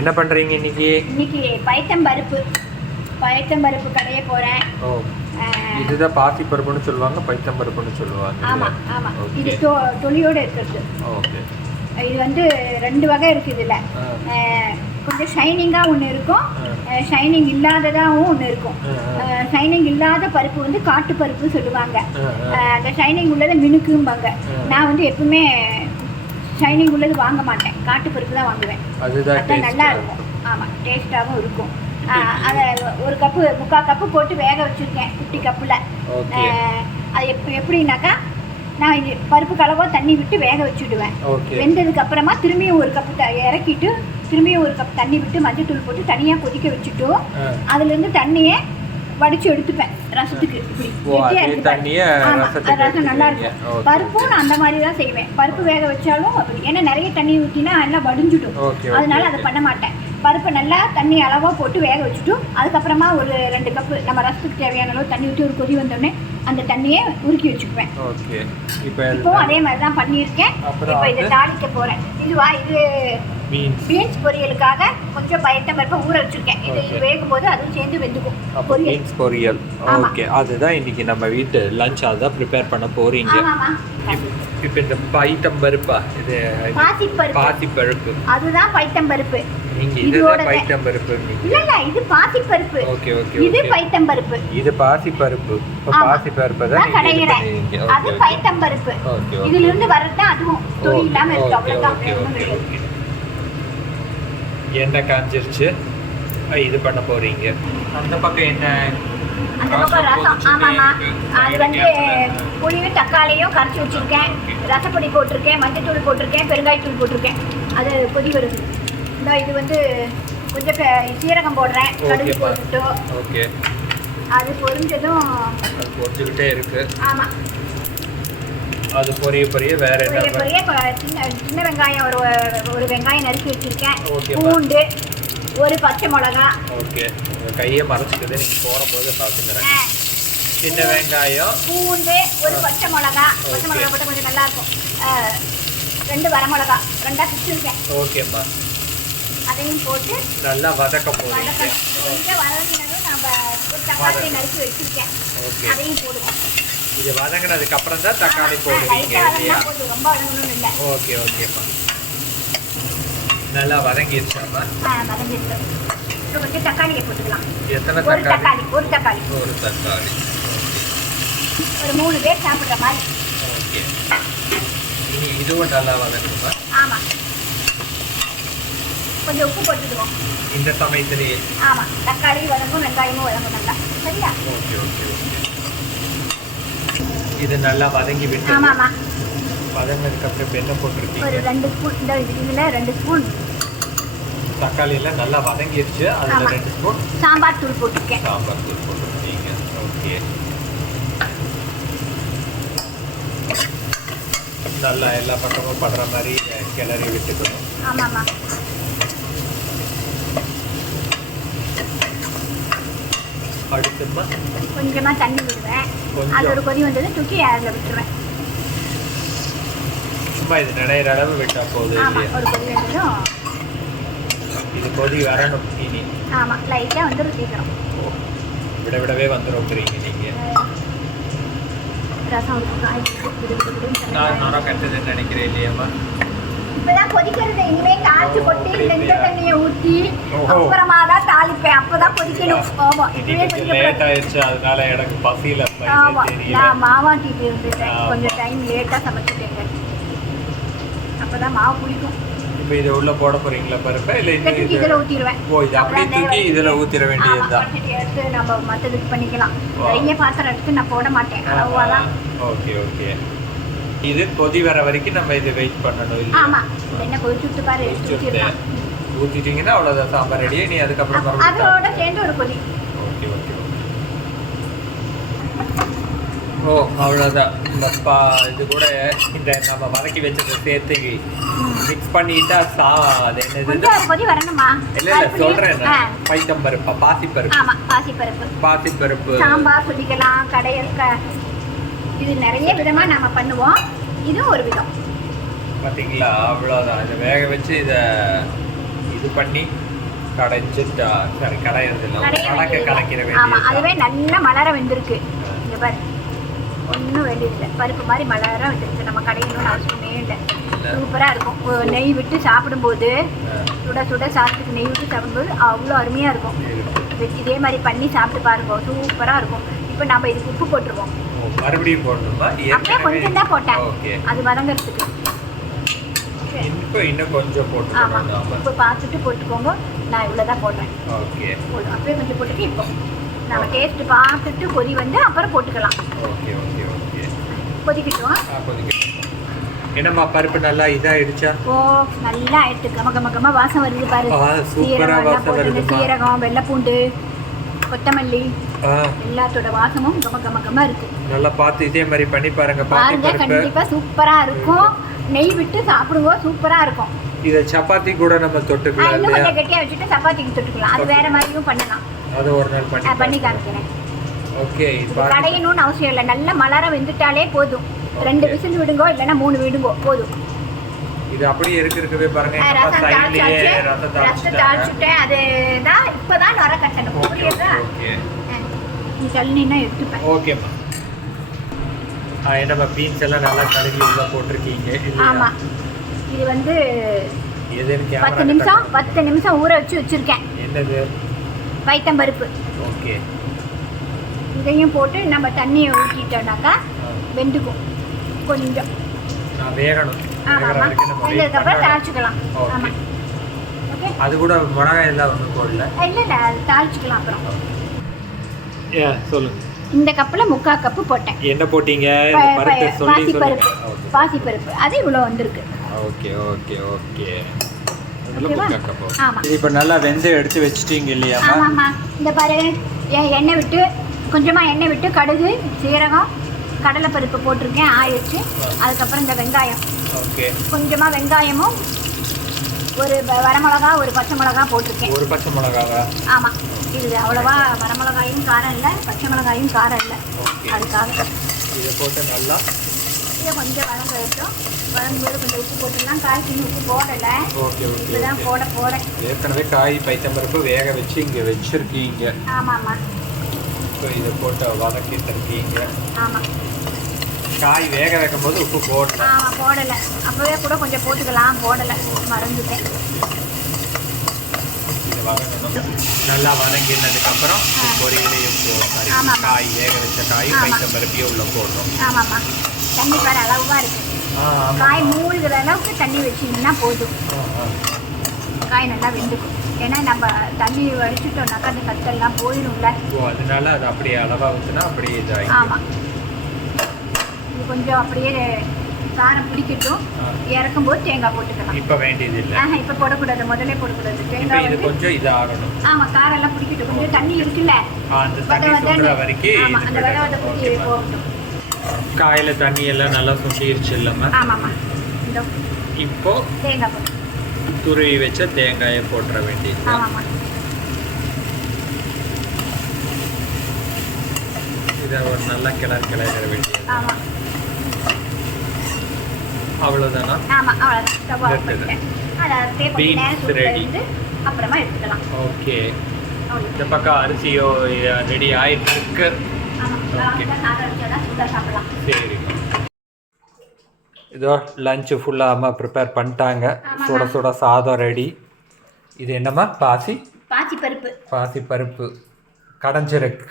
என்ன பண்றீங்க இன்னைக்கு? இன்னைக்கு பயத்தம்பருப்பு கடைய போறேன். ஓ, இதுதான் பாசி பருப்புன்னு சொல்லுவாங்க, பைத்தம்பருப்புன்னு சொல்லுவாங்க. ஆமா ஆமா, இது தொலியோட இருக்கிறது. ஓகே. இது வந்து 2 வகை இருக்கு இதுல. கொஞ்சம் ஷைனிங்கா ஒன்று இருக்கும், ஷைனிங் இல்லாததாகவும் ஒன்று இருக்கும். ஷைனிங் இல்லாத பருப்பு வந்து காட்டு பருப்பு சொல்லுவாங்க. அந்த ஷைனிங் உள்ளதை மினுக்கும்பாங்க. நான் வந்து எப்பவுமே ஷைனிங் உள்ளது வாங்க மாட்டேன், காட்டு பருப்பு தான் வாங்குவேன். அதுதான் நல்லா இருக்கும். ஆமாம், டேஸ்ட்டாகவும் இருக்கும். அதை 1 கப்பு 3/4 கப்பு போட்டு வேக வச்சுருக்கேன், குட்டி கப்பில். அது எப்படின்னாக்கா, நான் இது பருப்பு கலவோ தண்ணி விட்டு வேக வச்சுடுவேன். வெந்ததுக்கு அப்புறமா திரும்பியும் 1 கப்பு இறக்கிட்டு திரும்பியும் 1 கப் தண்ணி விட்டு மஞ்சத்தூள் போட்டு தனியாக கொதிக்க வச்சுட்டு அதுலேருந்து தண்ணியை வடிச்சு எடுத்துப்பேன் ரசத்துக்கு. இப்படி ரசம் நல்லா இருக்கும். பருப்பும் நான் அந்த மாதிரி தான் செய்வேன். பருப்பு வேக வச்சாலும் அப்படி, ஏன்னா நிறைய தண்ணி ஊற்றினா எல்லாம் வடிஞ்சிடும். அதனால அதை பண்ண மாட்டேன். பருப்பை நல்லா தண்ணி அளவாக போட்டு வேக வச்சுட்டு அதுக்கப்புறமா ஒரு 2 கப்பு நம்ம ரசத்துக்கு தேவையான அளவு தண்ணி ஊற்றி ஒரு கொதி வந்தோடனே அந்த தண்ணியை உருக்கி வச்சுக்குவேன். இப்போ அதே மாதிரி தான் பண்ணியிருக்கேன். இப்போ இதை தாளிக்க போகிறேன். இது பீன்ஸ் பொரியலுக்காக கொஞ்சம் பயத்தம்பருப்பை ஊற வச்சிருக்கேன். இது வேகும் போது அதுவும் சேர்ந்து வெந்துக்கும். பீன்ஸ் பொரியல். ஓகே, அதுதான் இன்னைக்கு நம்ம வீட்டு லஞ்ச். அதான் ப்ரிப்பேர் பண்ண போறீங்க. இப்போ இந்த பைத்தம்பருப்பா, இது பாசிப்பருப்பு, அதுதான் பைத்தம்பருப்பு. நீங்க இதுதான் பைத்தம்பருப்பு. இல்ல, இது பாசிப்பருப்பு. ஓகே ஓகே, இது பைத்தம்பருப்பு. இது பாசிப்பருப்பு. பாசிப்பருப்பு தான் கடையிறேன். அது பைத்தம்பருப்பு. இதுல இருந்து வரது அதுவும் தொலி இல்லாம இருக்கு. அவ்வளவுதான். எண்ணெய் காஞ்சிருச்சு, இது பண்ண போறீங்க. அந்த பக்கம் என்ன? அந்த பக்கம் ரசம். ஆமாம்மா, அது வந்து புளியும் தக்காளியும் கரைச்சி வச்சிருக்கேன், ரசப்பொடி போட்டிருக்கேன், மஞ்சத்தூள் போட்டிருக்கேன், பெருங்காயத்தூள் போட்டிருக்கேன். அது கொதி வருது. இந்த இது வந்து கொஞ்சம் சீரகம் போடுறேன், கடுகு போட்டுட்டு. ஓகே, அது பொரிஞ்சதும் அது பொரிஞ்சுக்கிட்டே இருக்கு. ஆமாம், அது பொரிய வேற என்ன? சின்ன வெங்காயம் ஒரு வெங்காயம் நறுக்கி வச்சிருக்கேன், பூண்டு, ஒரு பச்சை மிளகா. ஓகே, உங்க கையை மறைச்சிக்குது, நீங்க போகும்போது பார்த்துக்கிறேன். சின்ன வெங்காயம், பூண்டு, ஒரு பச்சை மிளகா. பச்சை மிளகா போட்டால் கொஞ்சம் நல்லா இருக்கும். 2 வரமிளகா 2ஆ பிடிச்சிருக்கேன். ஓகேம்மா, அதையும் போட்டு நல்லா வதக்க போறீங்க. கொஞ்சம் வதங்கினதும் நம்ம ஒரு தக்காளி நறுக்கி வச்சிருக்கேன், அதையும் போடுவோம். இது வதங்கினதுக்கு அப்புறம் தான் தக்காளி போடுவீங்க இல்லையா? ரொம்ப வதங்கணும் இல்லை. ஓகே ஓகேம்மா, நல்லா வதங்கிடுச்சாம்மா? வதங்கிடுச்சு. இப்போ கொஞ்சம் தக்காளியை போட்டுக்கலாம். எத்தனை தக்காளி? ஒரு தக்காளி. ஒரு 3 பேர் சாப்பிட்ற மாதிரி. ஓகே, இனி இதுவும் நல்லா வதங்கணுமா? ஆமாம், கொஞ்சம் உப்பு போட்டுடுவோம் இந்த சமயத்திலேயே. ஆமாம், தக்காளி வதங்கும், வெங்காயமும் வதங்கும் நல்லா. சரியா? Okay okay okay. இது நல்லா வதங்கி விட்டு. ஆமாம்மா, வதங்கினதுக்கு அப்புறம் என்ன போட்டிருக்கீங்க? ஒரு 2 ஸ்பூன். இந்த இதில் 2 ஸ்பூன் தக்காளி எல்லாம் நல்லா வதங்கிடுச்சு. அதில் 2 ஸ்பூன் சாம்பார் தூள் போட்டிருக்கேன். சாம்பார் தூள் போட்டிருக்கீங்க. ஓகே, நல்லா எல்லா பக்கமும் படுற மாதிரி கிளறி விட்டுக்கணும். ஆமாம்மா, அடுத்துமா கொஞ்சமாக தண்ணி விடுவேன். அது ஒரு கொதி வந்தது தூக்கி அதில் விட்டுருவேன். சும்மா இது நினைற அளவு விட்டா போதும். ஒரு கொதி வந்ததும் இது கொதி வரணும் இனி. ஆமாம், லைட்டாக வந்துடும், சீக்கிரம் விடவே வந்துடும்ங்கிறீங்க நீங்கள். ரசம் நான் கட்டுதுன்னு நினைக்கிறேன் இல்லையாம்மா? இப்பதான் கொதிக்கிறது. இனிமே காய்ச்சி கொட்டி நெஞ்ச தண்ணியை ஊற்றி அப்புறமா தான் தாளிப்பேன். அப்பதான் கொதிக்கணும். ஆமா, லேட் ஆயிடுச்சு, அதனால எனக்கு பசியில. ஆமா, நான் மாவாட்டிட்டு இருந்துட்டேன், கொஞ்சம் டைம் லேட்டா சமைச்சிட்டேங்க. அப்பதான் மாவு பிடிக்கும். இப்போ இதை உள்ள போட போறீங்களா பருப்பை? இல்லை இதில் ஊற்றிடுவேன். ஓ, இது அப்படியே தூக்கி இதில் ஊற்றிட வேண்டியதுதான். எடுத்து நம்ம மற்றதுக்கு பண்ணிக்கலாம். நிறைய பாத்திரம் எடுத்து நான் போட மாட்டேன், அளவாதான். ஓகே ஓகே, இது கொதி வர வரைக்கும் நம்ம இது வெயிட் பண்ணணும் இல்லையா? ஆமா, என்ன கொதிச்சு விட்டு பாரு, ஊற்றிட்டீங்கன்னா அவ்வளோதான், சாம்பார் ரெடியே. நீ அதுக்கப்புறம் அதோட சேர்ந்து ஒரு கொதி. Okay okay. ஓ, அவ்வளோதான். இது கூட இந்த நம்ம வதக்கி வச்சதை சேர்த்து மிக்ஸ் பண்ணிட்டா அது என்னது? கொதி வரணுமா? இல்லை சொல்கிறேன், பைத்தம்பருப்பா, பாசிப்பருப்பு. ஆமாம், பாசிப்பருப்பு சாம்பார் சொல்லிக்கலாம். கடையில் இது நிறைய விதமாக நம்ம பண்ணுவோம். இது ஒரு விதம். பார்த்தீங்களா? அவ்வளோதான். இதை வேக வச்சு இதை இது பண்ணி கடைஞ்சிட்டா சரி கடையிறதில்ல கலக்கிற ஆமாம் அதுவே நல்லா மலர வெந்திருக்கு. இங்கே பாரு ஒன்றும் வேண்டியதில்லை, பருப்பு மாதிரி மலர வெந்திருக்கு. நம்ம கடையணும்னு அவசியமே இல்லை. சூப்பராக இருக்கும். நெய் விட்டு சாப்பிடும்போது சுட சுட சாப்பிட்டுக்கு நெய் விட்டு சாப்பிடும்போது அவ்வளோ அருமையாக இருக்கும். இதே மாதிரி பண்ணி சாப்பிட்டு பாருங்க, சூப்பராக இருக்கும். இப்போ நம்ம இதுக்கு உப்பு போட்டுருவோம். மறுபடியும் போடணுமா? அப்படியே கொஞ்சம் தான் போட்டேன், அது வதங்கிறதுக்கு. இன்னும் கொஞ்சம் போட்டு ஆமாம் உப்பு பார்த்துட்டு போட்டுக்கோங்க. நான் இவ்வளோ தான் போடுறேன். ஓகே அப்படியே கொஞ்சம் போட்டுட்டு இப்போ நம்ம டேஸ்ட்டு பார்த்துட்டு கொதி வந்து அப்புறம் போட்டுக்கலாம். ஓகே ஓகே ஓகே கொதிக்கட்டும். என்னம்மா பருப்பு நல்லா இதாகிடுச்சா? ஓ நல்லா ஆயிடுச்சு. கம வாசம் வருது பாரு. சீரகம், வெள்ளைப்பூண்டு, கொத்தமல்லி எல்லாத்தோட வாசமும் கம இருக்கு. நல்லா பார்த்து இதே மாதிரி பண்ணி பாருங்க. கண்டிப்பா சூப்பரா இருக்கும். நெய் விட்டு சாப்பிடுங்க, சூப்பரா இருக்கும். இத சப்பாத்தி கூட நம்ம தொட்டுக்கலாம். இன்னும் கொஞ்சம் கெட்டியா வச்சுட்டு சப்பாத்திக்கு தொட்டுக்கலாம். அது வேற மாதிரியும் பண்ணலாம். அது ஒரு நாள் பண்ணி காமிக்கிறேன். ஓகே கடையணும்னு அவசியம் இல்லை, நல்லா மலர வெந்துட்டாலே போதும். 2 விசில் விடுங்கோ இல்லைன்னா 3 விடுங்கோ போதும். இது அப்படியே இருக்கவே பாருங்க. ரசம் தாளிச்சுட்டேன், அதுதான் இப்பதான் நுர கட்டணும். புரியுதா? நீ தள்ளினா எடுத்துப்பேன். ஓகேம்மா. என்னம்மா பீன்ஸ் எல்லாம் நல்லா கழுவி உள்ள போட்டிருக்கீங்க? ஆமா இது வந்து 10 நிமிஷம் ஊற வச்சிருக்கேன். என்னது? பைத்தம்பருப்பு. ஓகே இதையும் போட்டு நம்ம தண்ணியை ஊற்றிட்டோம்னாக்கா வெந்துக்கும் கொஞ்சம். வேகணும். வெந்ததுக்கப்புறம் தாளிச்சுக்கலாம். ஆமாம் ஓகே. அது கூட மிளகாய் எல்லாம் ஒன்றும் போடல? இல்லை தாளிச்சுக்கலாம் அப்புறம். சொல்லுங்க. இந்த கப்பில் 3/4 கப்பு போட்டேன். என்ன போட்டீங்க? பாசிப்பருப்பு. அது இவ்வளோ வந்திருக்கு. Okay okay okay. ஆமாம் இப்போ நல்லா வெந்து எடுத்து வச்சுட்டீங்க இல்லையா? ஆமாம்மா. இந்த பாரு எண்ணெய் விட்டு கொஞ்சமாக எண்ணெய் விட்டு கடுகு, சீரகம், கடலைப்பருப்பு போட்டிருக்கேன், ஆயிடுச்சு. அதுக்கப்புறம் இந்த வெங்காயம், கொஞ்சமாக வெங்காயமும் ஒரு வரமிளகா, ஒரு பச்சை மிளகா போட்டிருக்கேன். ஒரு பச்சை மிளகாவா? ஆமாம். இது அவ்வளோவா வரமிளகாயும் காரம் இல்லை, பச்சை மிளகாயும் காரம் இல்லை. அதுக்காக இதை போட்டு நல்லா இதை கொஞ்சம் வதங்க வச்சோம். வதங்கும்போது கொஞ்சம் உப்பு போட்டுலாம். காய்க்கு உப்பு போடலை, இப்போதான் போட ஏற்கனவே காய் பைத்தம்பருப்பு வேக வச்சு இங்கே வச்சுருக்கீங்க. ஆமாம்மா. இப்போ இதை போட்டு வதக்கிட்டு இருக்கீங்க. ஆமாம். காய் வேக வைக்கும் போது உப்பு போடல? ஆமாம் போடலை. அப்போவே கூட கொஞ்சம் போட்டுக்கலாம், போடலை, மறந்துட்டேன். நல்லா வதங்கினதுக்கப்புறம் பொரியலையும் காய் வேக வச்ச காயும் பைத்தம்பருப்பையும் உள்ள போடணும். ஆமாம்மா. தண்ணி பாரு அளவுதான் இருக்கு. காய் மூழ்கிற அளவுக்கு தண்ணி வச்சிங்கன்னா போதும். காய் நல்லா வெந்துக்கும். ஏன்னா நம்ம தண்ணி வடிச்சிட்டோம்னாக்கா அந்த சத்தெல்லாம் போயிடும்ல. அதனால அது அப்படியே அளவா ஊற்றினா அப்படியே இதாகி. ஆமாம். இது கொஞ்சம் அப்படியே காரம் பிடிக்கட்டும். இறக்கும் போது தேங்காய் போட்டுக்கலாம். இப்போ வேண்டியது இல்லை. இப்போ போடக்கூடாது, முதல்ல போடக்கூடாது. தேங்காய் இது கொஞ்சம் இது ஆகணும். ஆமாம் காரம் எல்லாம் பிடிக்கட்டும். கொஞ்சம் தண்ணி இருக்குல்ல, அந்த தண்ணி சுண்டுற வரைக்கும் அந்த வதவதை பிடிச்சி போகட்டும். காயில தண்ணி எல்லாம் நல்லா சுண்டிருச்சு இல்லைம்மா? ஆமாம்மா. இப்போ தேங்காய் போட்டு துருவி வச்ச தேங்காயை போட்டுற வேண்டியது. ஆமாம்மா. இதை ஒரு நல்லா கிளற வேண்டியது. ஆமாம். அவ்வளோதானா? ஆமாம் அவ்வளோதான். அப்புறமா எடுத்துக்கலாம். ஓகே. இந்த பக்கம் அரிசியோ ரெடி ஆயிட்டு இருக்கு. சரி. இதோ லஞ்சு ஃபுல்லாக அம்மா ப்ரிப்பேர் பண்ணிட்டாங்க. சுட சுட சாதம் ரெடி. இது என்னம்மா? பாசிப்பருப்பு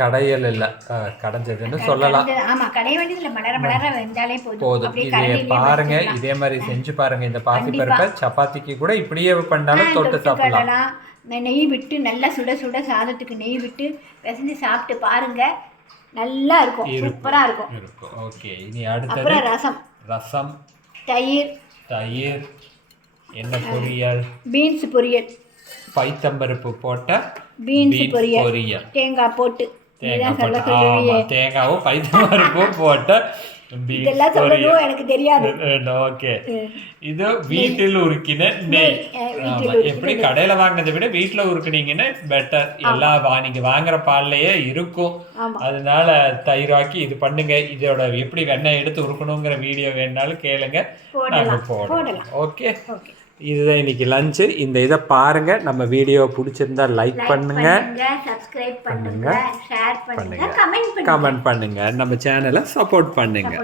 கடையல் இல்லை, கடைஞ்சதுன்னு சொல்லலாம். போதும். இது பாருங்க, இதே மாதிரி செஞ்சு பாருங்க. இந்த பாசிப்பருப்பை சப்பாத்திக்கு கூட இப்படியே பண்ணாலும் தொட்டு சாப்பிடலாம். நெய் விட்டு நல்லா சுட சுட சாதத்துக்கு நெய் விட்டு பிசைஞ்சு சாப்பிட்டு பாருங்க, நல்லா இருக்கும், சூப்பரா இருக்கும். ஓகே. இனி அடுத்தது ரசம், தயிர், என்ன பொரியல்? பீன்ஸ் பொரியல். பைத்தம்பருப்பு போட்ட பீன்ஸ் பொரியல். தேங்காய் போட்டு தேங்காவும் பைத்தம்பருப்பும் போட்ட எனக்கு தெரியாது. ஓகே. இது வீட்டில் உருக்கின நெய். எப்படி கடையில வாங்கினதை விட வீட்டுல உருக்குனீங்கன்னா பெட்டர். எல்லாம் நீங்க வாங்குற பால்லையே இருக்கும். அதனால தயிராக்கி இது பண்ணுங்க. இதோட எப்படி வெண்ணெய் எடுத்து உருக்கணுங்கிற வீடியோ வேணாலும் கேளுங்க, நாங்க போடலாம். ஓகே. இதுதான் இன்னைக்கு லஞ்சு. இந்த இதை பாருங்க. நம்ம வீடியோ பிடிச்சிருந்தா லைக் பண்ணுங்க, சப்ஸ்கிரைப் பண்ணுங்க, ஷேர் பண்ணுங்க, கமெண்ட் பண்ணுங்க, நம்ம சேனலை சப்போர்ட் பண்ணுங்க.